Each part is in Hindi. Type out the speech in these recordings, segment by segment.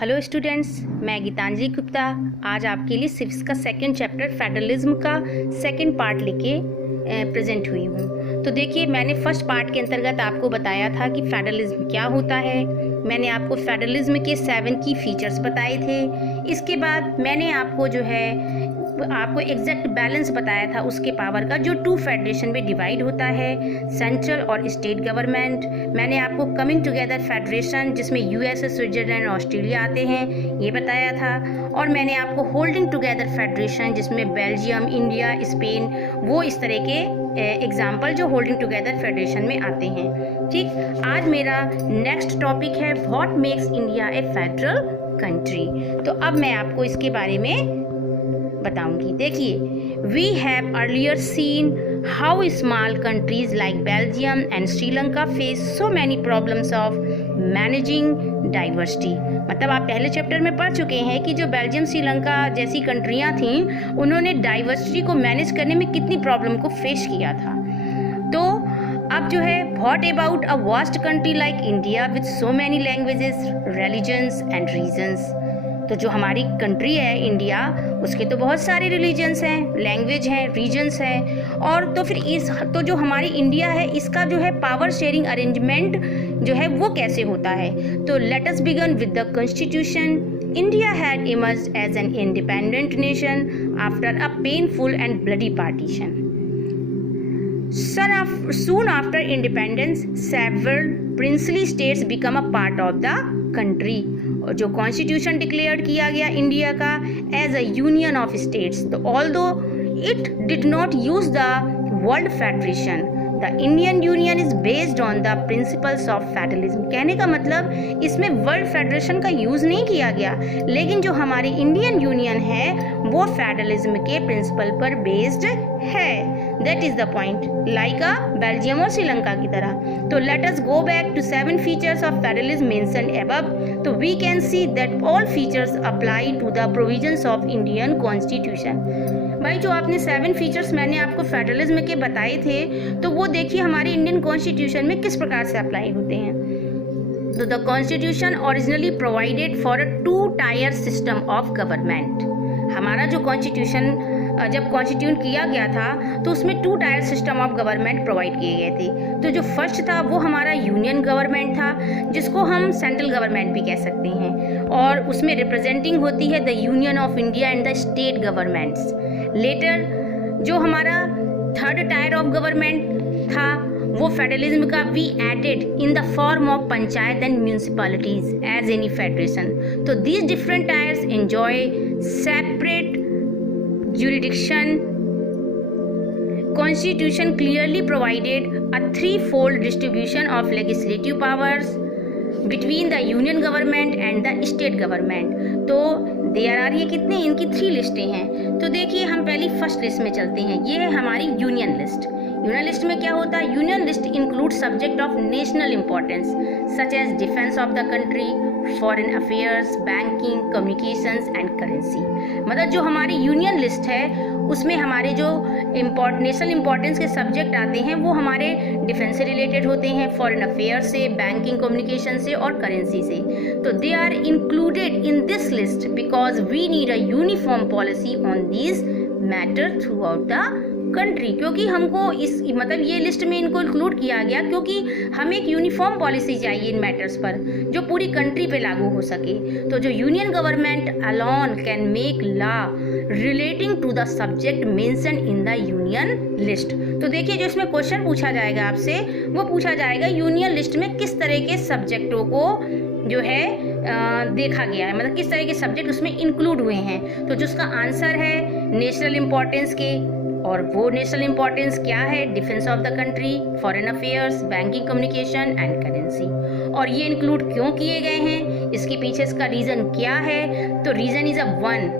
हेलो स्टूडेंट्स, मैं गीतांजलि गुप्ता आज आपके लिए सिविक्स का सेकंड चैप्टर फेडरलिज्म का सेकंड पार्ट लेके प्रेजेंट हुई हूँ। तो देखिए, मैंने फर्स्ट पार्ट के अंतर्गत आपको बताया था कि फेडरलिज्म क्या होता है। मैंने आपको फेडरलिज्म के 7 की फीचर्स बताए थे। इसके बाद मैंने आपको आपको एग्जैक्ट बैलेंस बताया था उसके पावर का, जो 2 फेडरेशन में डिवाइड होता है, सेंट्रल और स्टेट गवर्नमेंट। मैंने आपको कमिंग टुगेदर फेडरेशन, जिसमें यूएसए, स्विट्जरलैंड, ऑस्ट्रेलिया आते हैं, ये बताया था। और मैंने आपको होल्डिंग टुगेदर फेडरेशन, जिसमें बेल्जियम, इंडिया, स्पेन, वो इस तरह के एग्जाम्पल जो होल्डिंग टुगेदर फेडरेशन में आते हैं। ठीक, आज मेरा नेक्स्ट टॉपिक है what makes India a federal country. तो अब मैं आपको इसके बारे में बताऊंगी। देखिए, we have earlier seen how small countries like Belgium and Sri Lanka face so many problems of managing diversity. मतलब आप पहले चैप्टर में पढ़ चुके हैं कि जो बेल्जियम, श्रीलंका जैसी कंट्रियां थीं, उन्होंने डाइवर्सिटी को मैनेज करने में कितनी प्रॉब्लम को फेस किया था। तो अब जो है, what about a vast country like India with so many languages, religions and regions. तो जो हमारी कंट्री है इंडिया, उसके तो बहुत सारे रिलीजन्स हैं, लैंग्वेज हैं, रीजन्स हैं। और तो फिर तो जो हमारी इंडिया है, इसका जो है पावर शेयरिंग अरेंजमेंट जो है वो कैसे होता है। तो let us begin with the constitution. India had emerged as an independent nation after a painful and bloody partition. Soon after independence, several princely states become a part of the country. और जो कॉन्स्टिट्यूशन डिक्लेयर किया गया इंडिया का as a union of states, तो although it did not use the word federation, the Indian union is based on the principles of federalism. कहने का मतलब इसमें वर्ल्ड फेडरेशन का यूज नहीं किया गया, लेकिन जो हमारी इंडियन यूनियन है वो फेडरलिज्म के प्रिंसिपल पर बेस्ड है। That is the point, like a Belgium और श्रीलंका की तरह। तो let us go back to 7 features of federalism mentioned above. तो we can see that all features apply to the provisions of Indian constitution. भाई, जो आपने 7 फीचर्स मैंने आपको फेडरलिज्म के बताए थे, तो वो देखिए हमारे इंडियन कॉन्स्टिट्यूशन में किस प्रकार से अप्लाई होते हैं। तो the constitution originally provided for a 2 tier system of government. हमारा जो कॉन्स्टिट्यूशन जब कॉन्स्टिट्यूट किया गया था, तो उसमें 2 tier system of government provide किए गए थे। तो जो फर्स्ट था वो हमारा यूनियन गवर्नमेंट था, जिसको हम सेंट्रल गवर्नमेंट भी कह सकते हैं, और उसमें रिप्रेजेंटिंग होती है the union of India and the state governments. Later जो हमारा थर्ड टायर ऑफ गवर्नमेंट था, वो फेडरलिज्म का we added in the form of panchayat and municipalities as any federation. तो these different tiers enjoy separate jurisdiction. Constitution clearly provided a 3-fold distribution of legislative powers between the union government and the state government. तो देयर आर, ये कितने, इनकी 3 लिस्टें हैं। तो देखिए, हम पहली फर्स्ट लिस्ट में चलते हैं। ये है हमारी यूनियन लिस्ट। यूनियन लिस्ट में क्या होता है? Union list include subject of national importance such as defence of the country, foreign affairs, banking, communications and currency. मतलब जो हमारी यूनियन लिस्ट है, उसमें हमारे जो नेशनल इंपॉर्टेंस के सब्जेक्ट आते हैं, वो हमारे डिफेंस से रिलेटेड होते हैं, फॉरेन अफेयर्स से, बैंकिंग, कम्युनिकेशन से और करेंसी से। तो they are included in this list because we need a uniform policy on this matter throughout the country. क्योंकि हमको मतलब ये लिस्ट में इनको इंक्लूड किया गया क्योंकि हमें एक यूनिफॉर्म पॉलिसी चाहिए इन मैटर्स पर, जो पूरी कंट्री पे लागू हो सके। तो जो union government alone can make law relating to the subject mention in the union list. तो देखिए, जो इसमें क्वेश्चन पूछा जाएगा आपसे, वो पूछा जाएगा यूनियन लिस्ट में किस तरह के सब्जेक्टों को जो है देखा गया है, मतलब किस तरह के सब्जेक्ट उसमें इंक्लूड हुए हैं। तो जिसका आंसर है नेशनल इंपॉर्टेंस के, और वो नेशनल इंपॉर्टेंस क्या है? Defence of the country, foreign affairs, banking, communication and currency. और ये इंक्लूड क्यों किए गए हैं, इसके पीछे इसका रीज़न क्या है? तो reason is a 1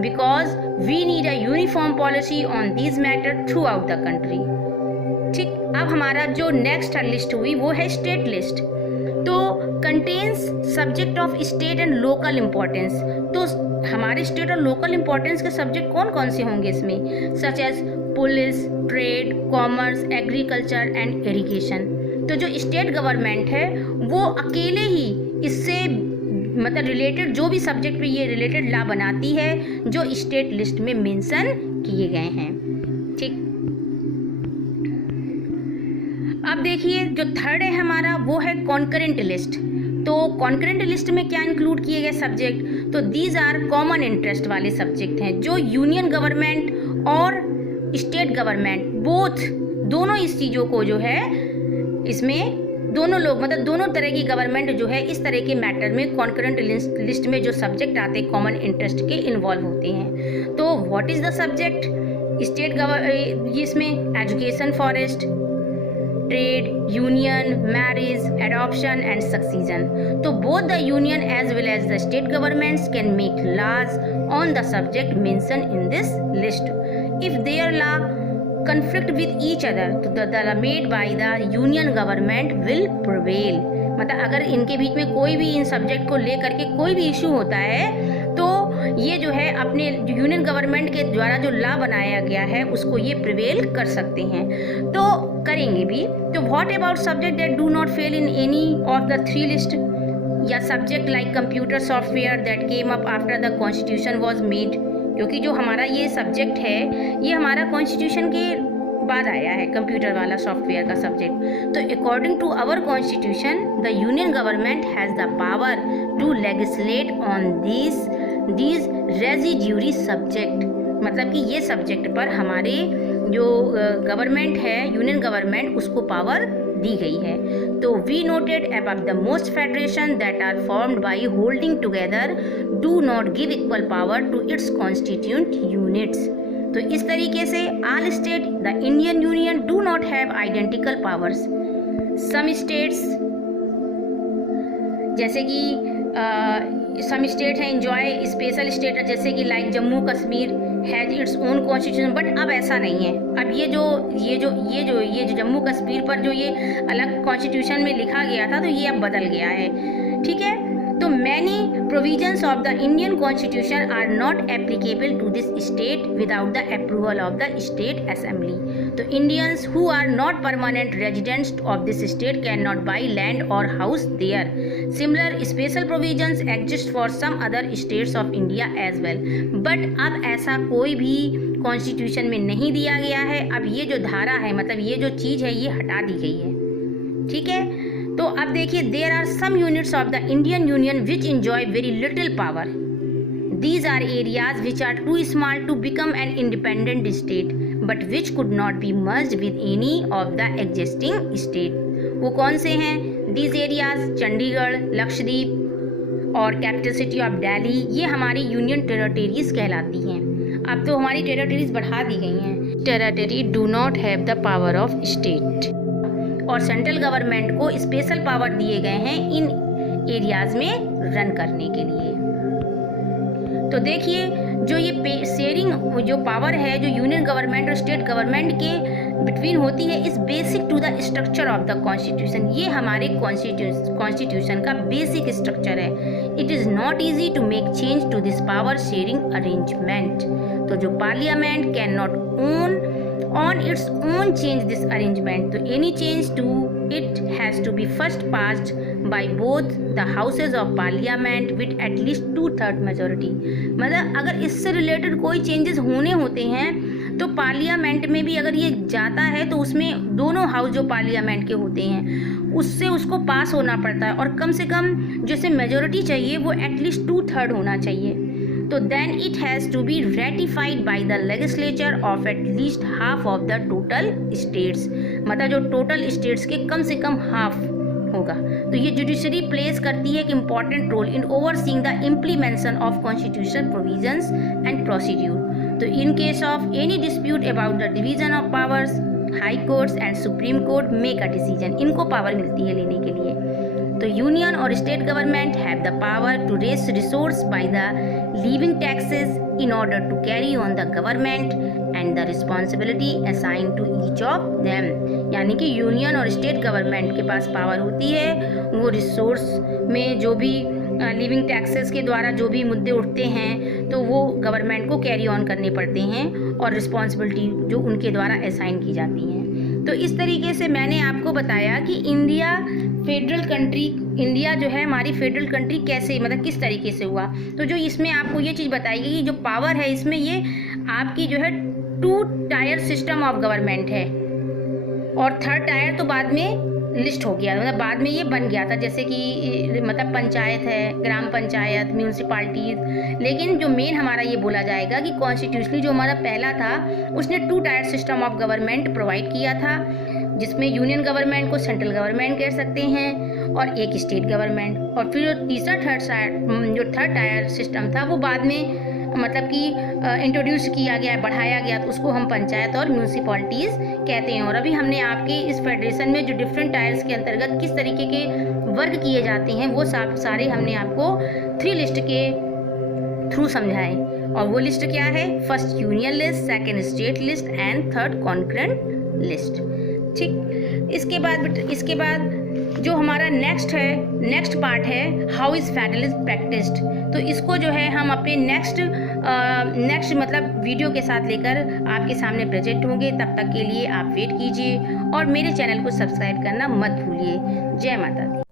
because we need a uniform policy on this matter throughout the country. ठीक, अब हमारा जो नेक्स्ट लिस्ट हुई वो है स्टेट लिस्ट। तो contains subject of state and local importance. तो हमारे स्टेट और लोकल इम्पोर्टेंस के सब्जेक्ट कौन कौन से होंगे इसमें? Such as police, trade, commerce, agriculture and irrigation. तो जो स्टेट गवर्नमेंट है वो अकेले ही इससे मतलब रिलेटेड जो भी सब्जेक्ट पे ये रिलेटेड लॉ बनाती है जो स्टेट लिस्ट में मेंशन किए गए हैं। ठीक, अब देखिए जो थर्ड है हमारा वो है कॉन्करेंट लिस्ट। तो कॉन्करेंट लिस्ट में क्या इंक्लूड किए गए सब्जेक्ट, तो दीज आर कॉमन इंटरेस्ट वाले सब्जेक्ट हैं जो यूनियन गवर्नमेंट और स्टेट गवर्नमेंट बोथ दोनों इस चीज़ों को जो है इसमें दोनों लोग मतलब दोनों तरह की गवर्नमेंट जो है इस तरह के मैटर में कॉन्करेंट लिस्ट में जो सब्जेक्ट आते हैं कॉमन इंटरेस्ट के इन्वॉल्व होते हैं। तो what is the subject state इसमें education, forest, trade, union, marriage, adoption and succession. तो both the union as well as the state governments can make laws on the subject mention in this list if their law conflict with each other तो the law made by the union government will prevail। मतलब अगर इनके बीच में कोई भी इन सब्जेक्ट को लेकर के कोई भी इशू होता है तो ये जो है अपने यूनियन गवर्नमेंट के द्वारा जो लॉ बनाया गया है उसको ये प्रिवेल कर सकते हैं, तो करेंगे भी। तो what about subject that do not fall in any of the three list, या subject like computer software that came up after the constitution was made, क्योंकि जो हमारा ये सब्जेक्ट है ये हमारा कॉन्स्टिट्यूशन के बाद आया है, कंप्यूटर वाला सॉफ्टवेयर का सब्जेक्ट। तो according to our constitution the union government has the power to legislate on these residuary subject, मतलब कि ये सब्जेक्ट पर हमारे जो गवर्नमेंट है यूनियन गवर्नमेंट उसको पावर दी गई है। तो we noted about the most federation that are formed by holding together do not give equal power to its constituent units. तो इस तरीके से all state the Indian union do not have identical powers. Some states जैसे कि सम स्टेट है एंजॉय स्पेशल स्टेट जैसे कि like Jammu Kashmir has its own constitution, but अब ऐसा नहीं है। अब ये जो जम्मू कश्मीर पर जो ये अलग कॉन्स्टिट्यूशन में लिखा गया था तो ये अब बदल गया है। ठीक है, तो many provisions of the Indian constitution are not applicable to this state without the approval of the state assembly. तो Indians who are not permanent residents of this state can not buy land और house there. Similar special provisions exist for some other states of India as well, but अब ऐसा कोई भी कॉन्स्टिट्यूशन में नहीं दिया गया है। अब ये जो धारा है मतलब ये जो चीज़ है ये हटा दी गई है। ठीक है, तो अब देखिए there are some units of the Indian union which enjoy very little power. These are areas which are too small to become an independent state but which could not be merged with any of the existing state. वो कौन से हैं? दीज एरियाज चंडीगढ़, लक्षद्वीप और कैपिटल सिटी ऑफ दिल्ली, ये हमारी यूनियन टेरिटरीज कहलाती हैं। अब तो हमारी टेरिटरीज बढ़ा दी गई हैं। Territory do not have the power of state, और सेंट्रल गवर्नमेंट को स्पेशल पावर दिए गए हैं इन एरियाज में रन करने के लिए। तो देखिए जो ये शेयरिंग जो पावर है जो यूनियन गवर्नमेंट और स्टेट गवर्नमेंट के बिटवीन होती है is basic to the structure of the constitution. ये हमारे कॉन्स्टिट्यूशन का बेसिक स्ट्रक्चर है। It is not easy to make change to this power sharing arrangement. तो जो parliament can not on its own change this arrangement, so any change to it has to be first passed by both the houses of parliament with at least 2/3 majority। मतलब अगर इससे रिलेटेड कोई चेंजेस होने होते हैं तो पार्लियामेंट में भी अगर ये जाता है तो उसमें दोनों हाउस जो पार्लियामेंट के होते हैं उससे उसको पास होना पड़ता है, और कम से कम जैसे मेजोरिटी चाहिए वो एटलीस्ट 2/3 होना चाहिए। तो then it has to be ratified by the legislature of at least half of the total states. मतलब जो टोटल स्टेट्स के कम से कम हाफ होगा। तो ये जुडिशरी प्लेस करती है एक important role in overseeing the implementation of constitution provisions and procedure. तो in case of any dispute about the division of powers high courts and supreme court make a decision, इनको पावर मिलती है लेने के लिए। तो यूनियन और state government have the power to raise resource by the levying taxes in order to carry on the government and the responsibility assign to each of them. यानी कि यूनियन और स्टेट गवर्नमेंट के पास पावर होती है, वो रिसोर्स में जो भी लिविंग टैक्सेस के द्वारा जो भी मुद्दे उठते हैं तो वो गवर्नमेंट को कैरी ऑन करने पड़ते हैं, और रिस्पॉन्सिबिलिटी जो उनके द्वारा असाइन की जाती हैं। तो इस तरीके से मैंने आपको बताया कि इंडिया फेडरल कंट्री इंडिया जो है हमारी फेडरल कंट्री कैसे, मतलब किस तरीके से हुआ। तो जो इसमें आपको ये चीज़ बताएगी कि जो पावर है इसमें ये आपकी जो है 2 टायर सिस्टम ऑफ गवर्नमेंट है, और 3rd टायर तो बाद में लिस्ट हो गया, मतलब बाद में ये बन गया था, जैसे कि मतलब पंचायत है, ग्राम पंचायत, म्यूनसिपालिटीज़। लेकिन जो मेन हमारा ये बोला जाएगा कि कॉन्स्टिट्यूशनली जो हमारा पहला था उसने 2 tier system of government provide किया था, जिसमें यूनियन गवर्नमेंट को सेंट्रल गवर्नमेंट कह सकते हैं और एक स्टेट गवर्नमेंट। और फिर जो तीसरा जो थर्ड टायर सिस्टम था वो बाद में मतलब कि इंट्रोड्यूस किया गया, बढ़ाया गया, तो उसको हम पंचायत और म्यूनसिपैलिटीज़ कहते हैं। और अभी हमने आपके इस फेडरेशन में जो डिफरेंट टायर्स के अंतर्गत किस तरीके के वर्ग किए जाते हैं वो सारे हमने आपको 3 लिस्ट के थ्रू समझाए। और वो लिस्ट क्या है? First union list, second state list and third concurrent list. ठीक, इसके बाद जो हमारा नेक्स्ट पार्ट है, हाउ इज़ फेडरलिज्म प्रैक्टिस्ड। तो इसको जो है हम अपने नेक्स्ट मतलब वीडियो के साथ लेकर आपके सामने प्रेजेंट होंगे। तब तक के लिए आप वेट कीजिए और मेरे चैनल को सब्सक्राइब करना मत भूलिए। जय माता दी।